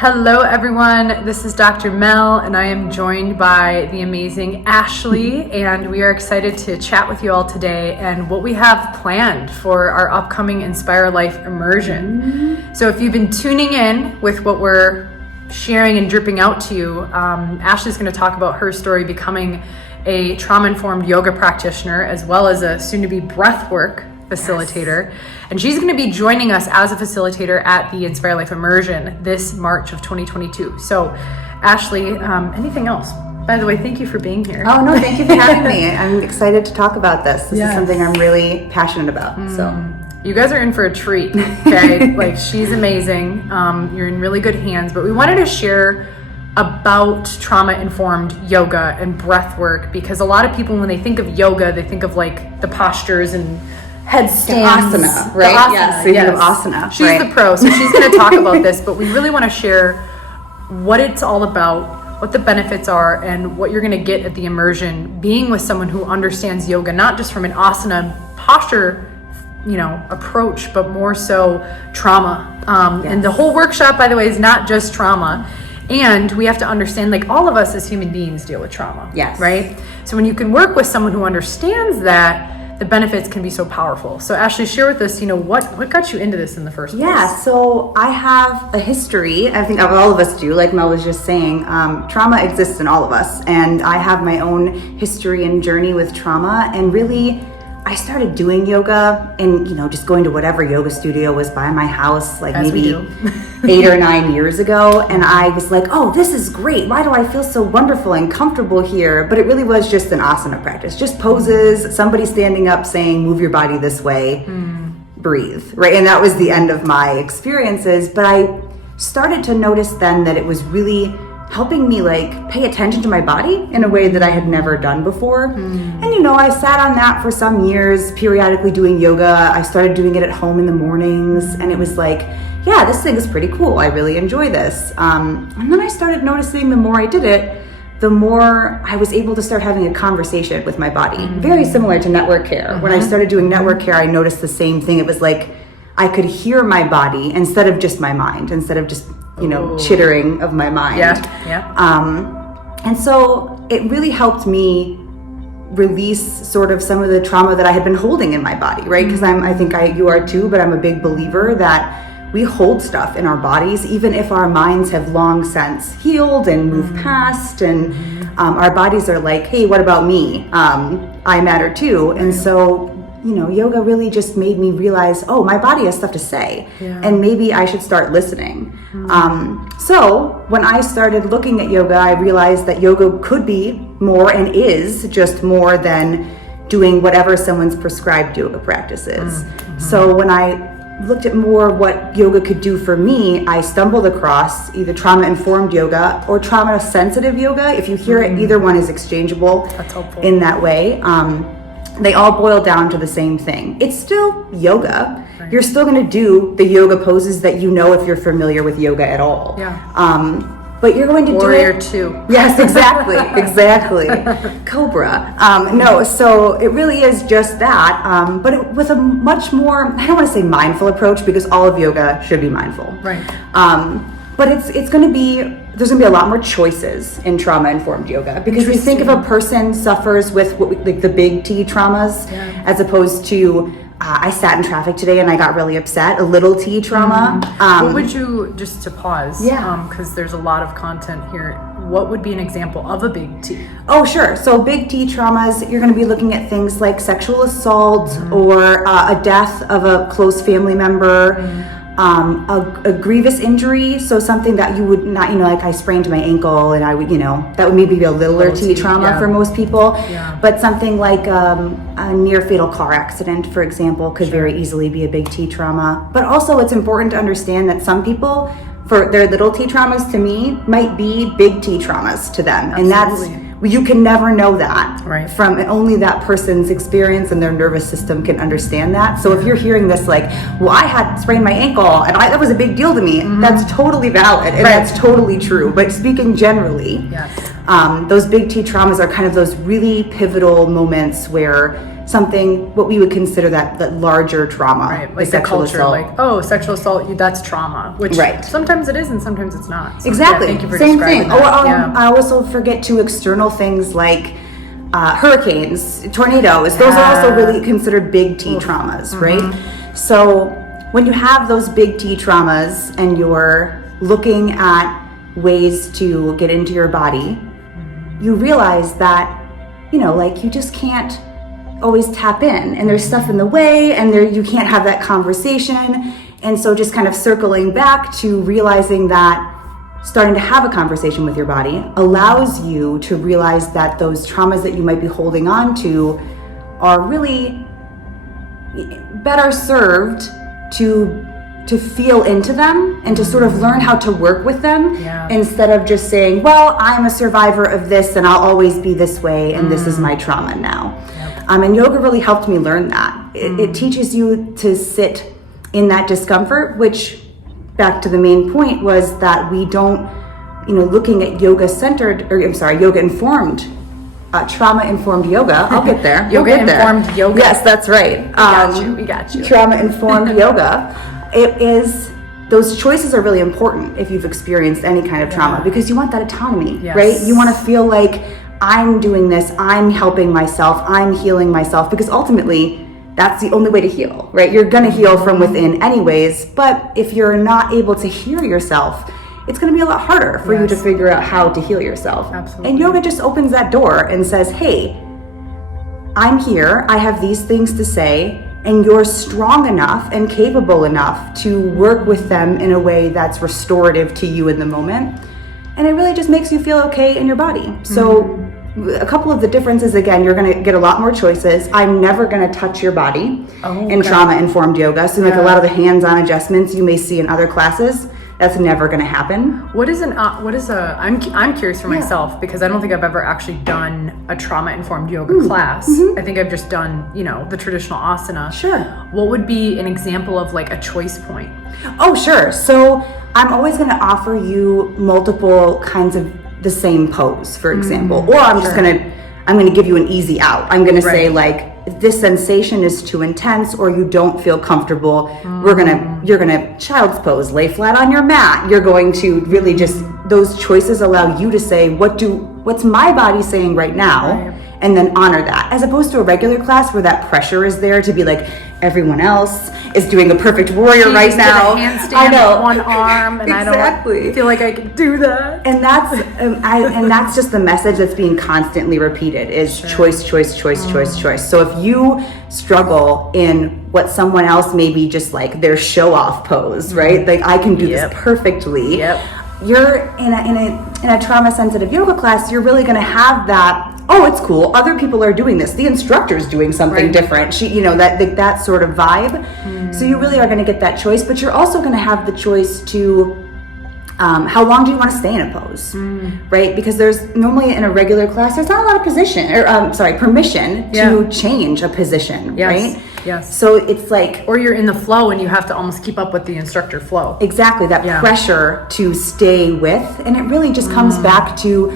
Hello everyone, this is Dr. Mel and I am joined by the amazing Ashely, and we are excited to chat with you all today and what we have planned for our upcoming Inspire Life Immersion. So if you've been tuning in with what we're sharing and dripping out to you, Ashely's going to talk about her story becoming a trauma-informed yoga practitioner as well as a soon-to-be breathwork facilitator. Yes. And she's going to be joining us as a facilitator at the Inspire Life Immersion this March of 2022. So Ashely, anything else? By the way, thank you for being here. Oh no, thank you for having me. I'm excited to talk about this. This is something I'm really passionate about. So you guys are in for a treat, okay? Like, she's amazing. You're in really good hands, but we wanted to share about trauma-informed yoga and breath work, because a lot of people, when they think of yoga, they think of like the postures and headstands. Asana, right? Asana, yes. Yes. Of asana. She's the pro, so she's going to talk about this, but we really want to share what it's all about, what the benefits are, and what you're going to get at the immersion, being with someone who understands yoga, not just from an asana posture, approach, but more so trauma. And the whole workshop, by the way, is not just trauma. And we have to understand, like, all of us as human beings deal with trauma. Yes. Right? So when you can work with someone who understands that, the benefits can be so powerful. So Ashely, share with us, what got you into this in the first place? Yeah, so I have a history, I think all of us do, like Mel was just saying. Trauma exists in all of us, and I have my own history and journey with trauma, and really, I started doing yoga and, just going to whatever yoga studio was by my house, like As maybe 8 or 9 years ago. And I was like, oh, this is great. Why do I feel so wonderful and comfortable here? But it really was just an asana practice, just poses, somebody standing up saying, move your body this way, breathe, right? And that was the end of my experiences. But I started to notice then that it was really helping me pay attention to my body in a way that I had never done before. And I sat on that for some years, periodically doing yoga. I started doing it at home in the mornings, and it was like, yeah, this thing is pretty cool. I really enjoy this. And then I started noticing the more I did it, the more I was able to start having a conversation with my body. Very similar to network care. When I started doing network care, I noticed the same thing. It was like I could hear my body instead of just my mind, instead of just chittering of my mind. Yeah. And so it really helped me release sort of some of the trauma that I had been holding in my body, right? Because I think you are too, but I'm a big believer that we hold stuff in our bodies, even if our minds have long since healed and moved past, and our bodies are like, hey, what about me? I matter too. And so yoga really just made me realize, oh, my body has stuff to say, and maybe I should start listening. So when I started looking at yoga, I realized that yoga could be more, and is just more than doing whatever someone's prescribed yoga practice is. So when I looked at more what yoga could do for me, I stumbled across either trauma-informed yoga or trauma-sensitive yoga. If you hear it, either one is exchangeable. That's helpful. In that way. They all boil down to the same thing. It's still yoga. Right. You're still going to do the yoga poses that if you're familiar with yoga at all. Yeah. But you're going to Warrior do it. 2. Yes, exactly. Exactly. Cobra. No, so it really is just that, but with a much more, I don't want to say mindful approach, because all of yoga should be mindful. Right. But it's going to be, there's going to be a lot more choices in trauma-informed yoga, because we think if a person suffers with the big T traumas, as opposed to I sat in traffic today and I got really upset, a little T trauma. What would you, just to pause, because there's a lot of content here, what would be an example of a big T? Oh, sure. So big T traumas, you're going to be looking at things like sexual assault, or a death of a close family member, a grievous injury. So something that you would not, like I sprained my ankle and I would, that would maybe be a littler T trauma for most people. Yeah. But something like a near fatal car accident, for example, could very easily be a big T trauma. But also it's important to understand that some people, for their little T traumas, to me, might be big T traumas to them. Absolutely. And you can never know that from only that person's experience, and their nervous system can understand that. So if you're hearing this well, I had sprained my ankle and that was a big deal to me, that's totally valid, and that's totally true. But speaking generally, those big T traumas are kind of those really pivotal moments where something, what we would consider that larger trauma, Right, the like the sexual culture, assault. like, oh, sexual assault, that's trauma, which Right. sometimes it is and sometimes it's not. So, Exactly. Yeah, thank you for Same describing thing. that. I also forget to external things like hurricanes, tornadoes. Those are also really considered big T traumas, right? So when you have those big T traumas and you're looking at ways to get into your body, you realize that, like you just can't always tap in, and there's stuff in the way, and you can't have that conversation. And so just kind of circling back to realizing that starting to have a conversation with your body allows you to realize that those traumas that you might be holding on to are really better served to feel into them and to sort of learn how to work with them, instead of just saying, well, I'm a survivor of this and I'll always be this way and this is my trauma now. And yoga really helped me learn that. It teaches you to sit in that discomfort, which, back to the main point, was that we don't, looking at yoga-informed, trauma-informed yoga. I'll get there. Yoga-informed yoga. Yes, that's right. We got you. Trauma-informed yoga. Those choices are really important if you've experienced any kind of trauma, because you want that autonomy, right? You want to feel like, I'm doing this, I'm helping myself, I'm healing myself, because ultimately that's the only way to heal, right? You're going to heal from within anyways, but if you're not able to hear yourself, it's going to be a lot harder for you to figure out how to heal yourself. Absolutely. And yoga just opens that door and says, hey, I'm here, I have these things to say, and you're strong enough and capable enough to work with them in a way that's restorative to you in the moment. And it really just makes you feel okay in your body. So a couple of the differences, again, you're going to get a lot more choices. I'm never going to touch your body in trauma-informed yoga. So like a lot of the hands-on adjustments you may see in other classes, that's never going to happen. I'm curious for myself, because I don't think I've ever actually done a trauma-informed yoga class. I think I've just done, the traditional asana. Sure. What would be an example of like a choice point? Oh, sure. So I'm always going to offer you multiple kinds of the same pose, for example, or I'm going to give you an easy out. I'm going to say, like, if this sensation is too intense or you don't feel comfortable, you're gonna child's pose, lay flat on your mat. You're going to really just, those choices allow you to say, what's my body saying right now? And then honor that, as opposed to a regular class where that pressure is there to be like, everyone else is doing a perfect warrior right now. I know, with one arm, and exactly. I don't feel like I can do that. And that's just the message that's being constantly repeated is choice, choice, choice, choice, choice. So if you struggle in what someone else may be just like their show off pose, right? Like, I can do this perfectly. You're in a trauma sensitive yoga class, you're really going to have that, oh, it's cool, other people are doing this, the instructor's doing something different, that sort of vibe. So you really are going to get that choice, but you're also going to have the choice to how long do you want to stay in a pose, right? Because there's normally in a regular class, there's not a lot of permission to change a position, right? Yes. So it's like, or you're in the flow and you have to almost keep up with the instructor flow. Exactly, that pressure to stay with, and it really just comes back to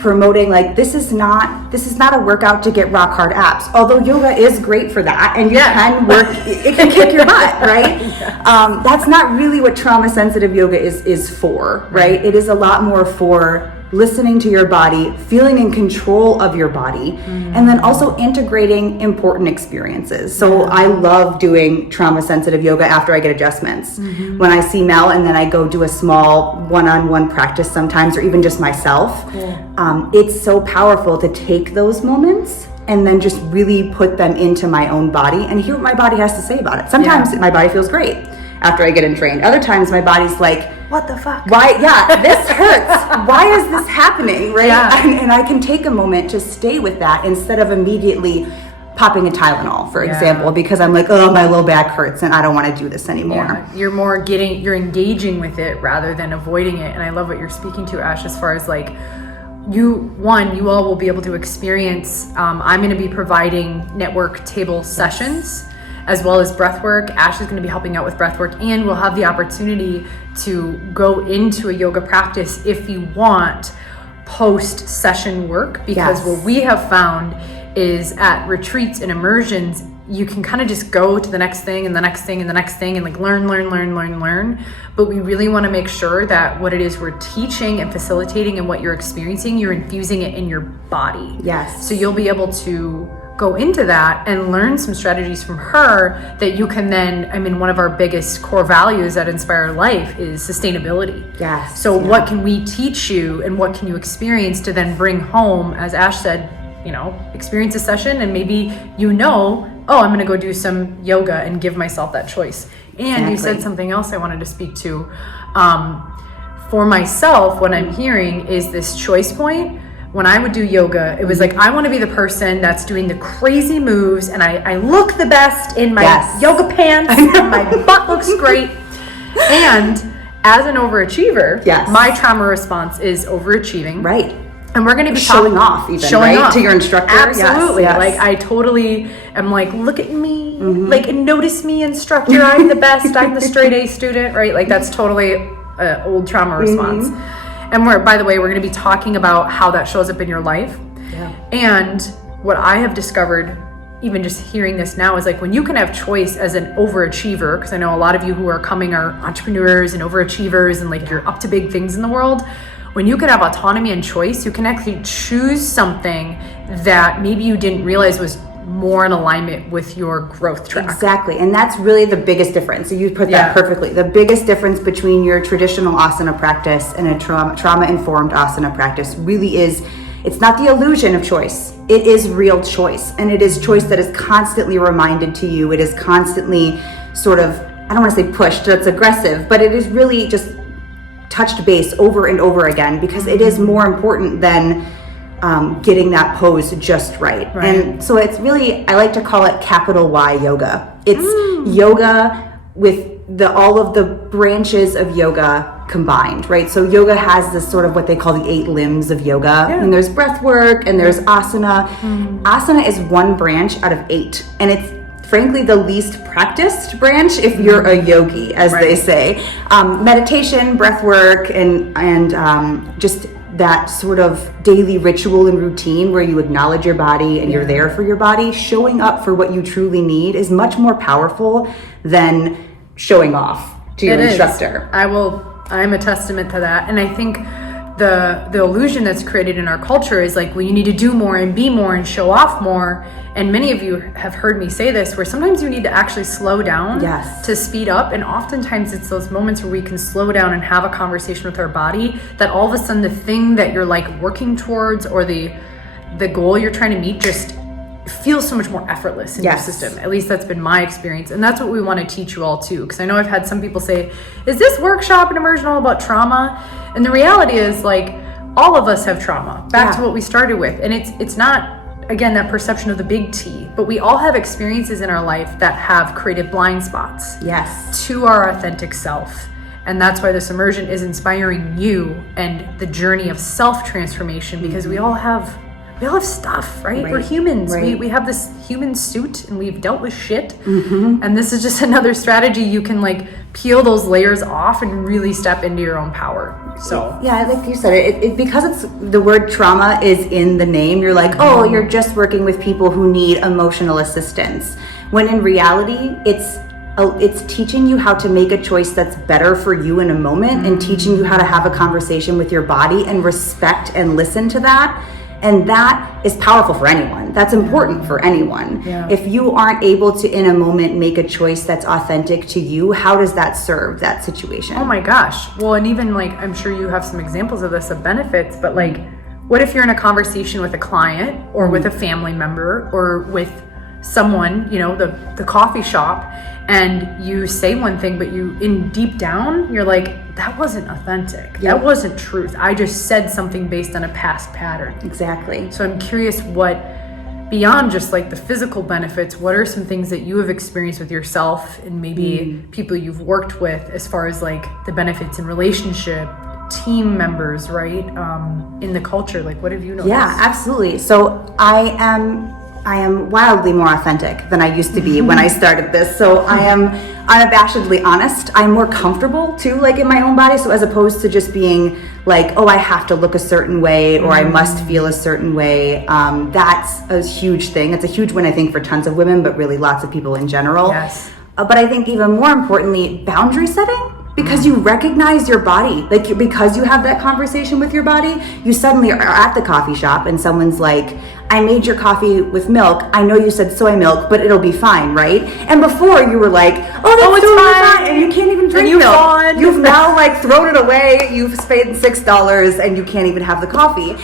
promoting, like, this is not a workout to get rock hard abs, although yoga is great for that, and you can work, it can kick your butt, right? That's not really what trauma sensitive yoga is for, right? It is a lot more for listening to your body, feeling in control of your body, and then also integrating important experiences. So I love doing trauma sensitive yoga after I get adjustments. When I see Mel and then I go do a small one-on-one practice sometimes, or even just myself, it's so powerful to take those moments and then just really put them into my own body and hear what my body has to say about it. Sometimes my body feels great after I get entrained. Other times my body's like, what the fuck? Why? Yeah, this hurts. Why is this happening? Right? And I can take a moment to stay with that instead of immediately popping a Tylenol, for example, because I'm like, oh, my low back hurts and I don't want to do this anymore. You're engaging with it rather than avoiding it. And I love what you're speaking to, Ash, as far as like, you all will be able to experience, I'm going to be providing network table sessions as well as breath work. Ash is going to be helping out with breath work, and we'll have the opportunity to go into a yoga practice if you want post session work, because what we have found is at retreats and immersions, you can kind of just go to the next thing and the next thing and the next thing and like learn. But we really want to make sure that what it is we're teaching and facilitating and what you're experiencing, you're infusing it in your body. Yes. So you'll be able to go into that and learn some strategies from her that you can then, I mean, one of our biggest core values at Inspire Life is sustainability. Yes. So what can we teach you and what can you experience to then bring home, as Ash said, you know, experience a session and maybe oh, I'm going to go do some yoga and give myself that choice. And you said something else I wanted to speak to. For myself, what I'm hearing is this choice point. When I would do yoga, it was like, I want to be the person that's doing the crazy moves and I look the best in my yoga pants and my butt looks great. And as an overachiever, my trauma response is overachieving. Right. And we're going to be showing off to your instructor. Absolutely. Yes. Like I totally am like, look at me, like notice me, instructor. I'm the best. I'm the straight A student, right? Like that's totally an old trauma response. And by the way, we're going to be talking about how that shows up in your life. Yeah. And what I have discovered, even just hearing this now, is like when you can have choice as an overachiever, because I know a lot of you who are coming are entrepreneurs and overachievers and like you're up to big things in the world. When you can have autonomy and choice, you can actually choose something that maybe you didn't realize was more in alignment with your growth track. Exactly. And that's really the biggest difference. So you put that perfectly. The biggest difference between your traditional asana practice and a trauma-informed asana practice really is, it's not the illusion of choice. It is real choice. And it is choice that is constantly reminded to you. It is constantly sort of, I don't want to say pushed, that's aggressive, but it is really just touched base over and over again, because it is more important than getting that pose just right. And so it's really, I like to call it capital Y yoga. It's yoga with all of the branches of yoga combined, right? So yoga has this sort of what they call the 8 limbs of yoga. And there's breath work and there's asana. Asana is one branch out of 8. And it's frankly the least practiced branch if you're a yogi, as they say. Meditation, breath work, and just that sort of daily ritual and routine where you acknowledge your body and you're there for your body, showing up for what you truly need is much more powerful than showing off to your instructor. I'm a testament to that. And I think the illusion that's created in our culture is like, well, you need to do more and be more and show off more. And many of you have heard me say this, where sometimes you need to actually slow down to speed up. And oftentimes it's those moments where we can slow down and have a conversation with our body that all of a sudden the thing that you're like working towards or the goal you're trying to meet just feels so much more effortless in your system. At least that's been my experience. And that's what we want to teach you all too. Because I know I've had some people say, is this workshop and immersion all about trauma? And the reality is, like, all of us have trauma. Back to what we started with. And it's not, again, that perception of the big T, but we all have experiences in our life that have created blind spots to our authentic self. And that's why this immersion is inspiring you and the journey of self-transformation, because we all have stuff, right? We're humans. We have this human suit and we've dealt with shit. And this is just another strategy. You can like peel those layers off and really step into your own power. So yeah, like you said, it because it's the word trauma is in the name, you're like, oh, you're just working with people who need emotional assistance. When in reality, it's teaching you how to make a choice that's better for you in a moment, and teaching you how to have a conversation with your body and respect and listen to that. And that is powerful for anyone. That's important for anyone. If you aren't able to, in a moment, make a choice that's authentic to you, how does that serve that situation? Oh my gosh. Well, and even like, I'm sure you have some examples of this, of benefits, but like, what if you're in a conversation with a client or with a family member or with someone, you know, the coffee shop, and you say one thing, but you, in deep down, you're like, that wasn't authentic. That wasn't truth. I just said something based on a past pattern. Exactly. So I'm curious, what, beyond just like the physical benefits, what are some things that you have experienced with yourself and maybe people you've worked with, as far as like the benefits in relationship, team members, right? In the culture, like what have you noticed? Yeah, absolutely. So I am am wildly more authentic than I used to be when I started this. So I am unabashedly honest. I'm more comfortable too, like in my own body. So as opposed to just being like, oh, I have to look a certain way or I must feel a certain way. That's a huge thing. It's a huge win, I think, for tons of women, but really lots of people in general. Yes. But I think even more importantly, boundary setting. Because you recognize your body, like because you have that conversation with your body, you suddenly are at the coffee shop and someone's like, I made your coffee with milk. I know you said soy milk, but it'll be fine, right? And before you were like, oh, that's totally fine. And you can't even drink milk. You've now like thrown it away. You've paid $6 and you can't even have the coffee.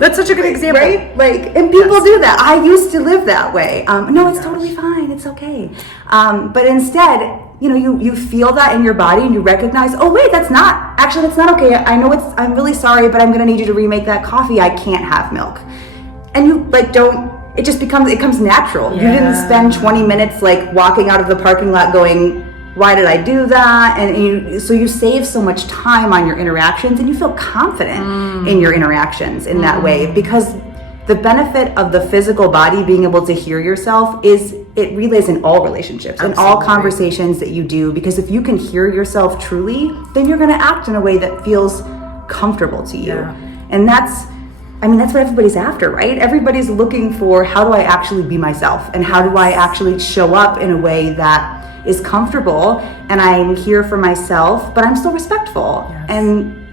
That's such a good example. Right? Like, and people do that. I used to live that way. No, it's totally fine. It's okay. But instead, you know, you feel that in your body and you recognize, oh wait, that's not okay. I know I'm really sorry, but I'm going to need you to remake that coffee. I can't have milk. And you like it comes natural. Yeah. You didn't spend 20 minutes like walking out of the parking lot going, why did I do that? And so you save so much time on your interactions and you feel confident in your interactions in that way, because the benefit of the physical body being able to hear yourself is it relays in all relationships, in all conversations that you do, because if you can hear yourself truly, then you're going to act in a way that feels comfortable to you. Yeah. And that's what everybody's after, right? Everybody's looking for, how do I actually be myself? And how do I actually show up in a way that is comfortable and I'm here for myself, but I'm still respectful. Yes.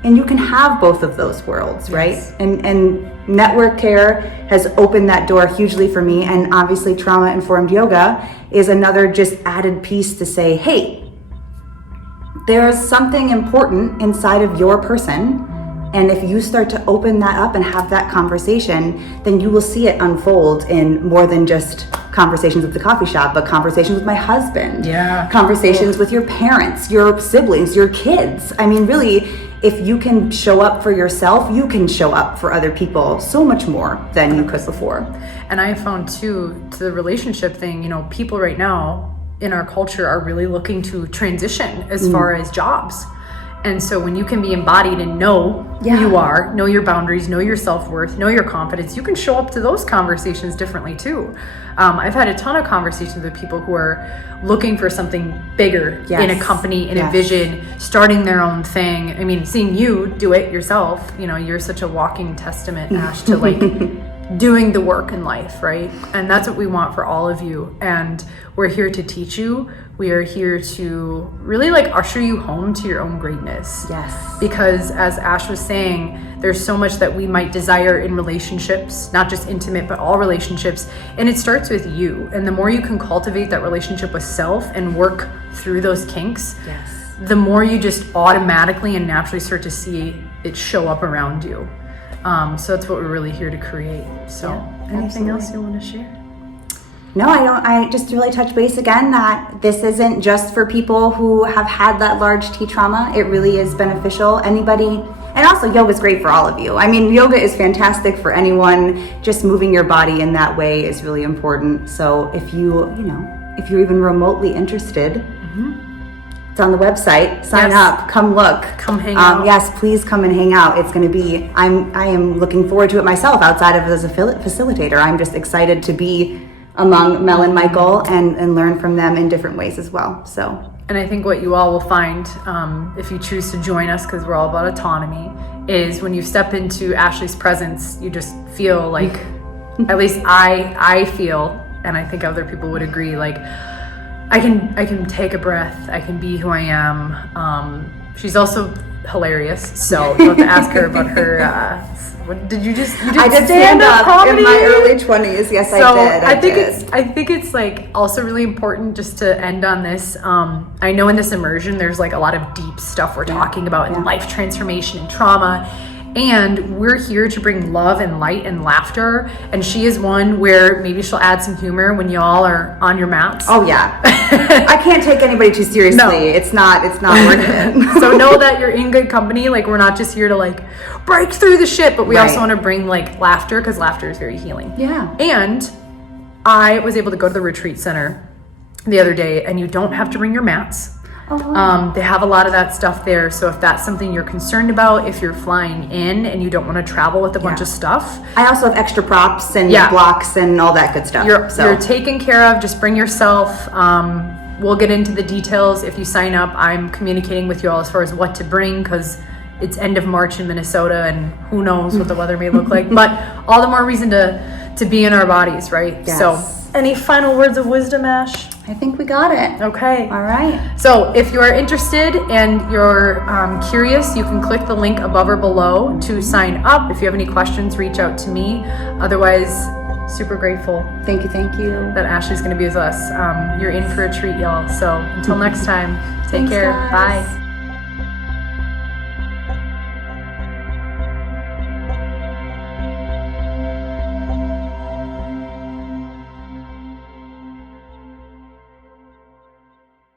And you can have both of those worlds, right? Yes. And network care has opened that door hugely for me. And obviously trauma-informed yoga is another just added piece to say, hey, there's something important inside of your person. And if you start to open that up and have that conversation, then you will see it unfold in more than just conversations at the coffee shop, but conversations with my husband, conversations with your parents, your siblings, your kids. I mean, really, if you can show up for yourself, you can show up for other people so much more than you could before. And I found too, to the relationship thing, you know, people right now in our culture are really looking to transition as far as jobs. And so when you can be embodied and know who you are, know your boundaries, know your self-worth, know your confidence, you can show up to those conversations differently too. I've had a ton of conversations with people who are looking for something bigger in a company, in a vision, starting their own thing. I mean, seeing you do it yourself, you know, you're such a walking testament, Ash, to like doing the work in life, right? And that's what we want for all of you. And we're here to teach you. We are here to really like usher you home to your own greatness. Yes. Because as Ash was saying, there's so much that we might desire in relationships, not just intimate, but all relationships. And it starts with you. And the more you can cultivate that relationship with self and work through those kinks, the more you just automatically and naturally start to see it show up around you. So that's what we're really here to create. So anything else you want to share? No, I don't. I just really touch base again that this isn't just for people who have had that large T trauma. It really is beneficial. Anybody, and also yoga is great for all of you. I mean, yoga is fantastic for anyone. Just moving your body in that way is really important. So if you're even remotely interested, it's on the website. Sign up, come look, come hang out. Yes, please come and hang out. It's going to be, I am looking forward to it myself outside of as a facilitator. I'm just excited to be among Mel and Michael and learn from them in different ways as well. So, and I think what you all will find if you choose to join us, because we're all about autonomy, is when you step into Ashely's presence, you just feel like, at least I feel, and I think other people would agree, like I can take a breath, I can be who I am. She's also hilarious, so you'll have to ask her about her what did you just I did stand up comedy? In my early 20s. Yes, I did. I think it's like also really important just to end on this. I know in this immersion there's like a lot of deep stuff we're talking about in life transformation and trauma. And we're here to bring love and light and laughter. And she is one where maybe she'll add some humor when y'all are on your mats. Oh yeah. I can't take anybody too seriously. No. It's not worth it. So know that you're in good company. Like, we're not just here to like break through the shit, but we also want to bring like laughter, because laughter is very healing. Yeah. And I was able to go to the retreat center the other day, and you don't have to bring your mats. Oh, wow. They have a lot of that stuff there. So if that's something you're concerned about, if you're flying in and you don't want to travel with a bunch of stuff. I also have extra props and blocks and all that good stuff. You're taken care of. Just bring yourself. We'll get into the details if you sign up. I'm communicating with you all as far as what to bring, because it's end of March in Minnesota and who knows what the weather may look like. But all the more reason to be in our bodies, right? Yes. So any final words of wisdom, Ash? I think we got it. Okay. All right. So if you are interested and you're curious, you can click the link above or below to sign up. If you have any questions, reach out to me. Otherwise, super grateful Thank you. that Ashley's going to be with us. You're in for a treat, y'all. So until next time, take care. Thanks, guys. Bye.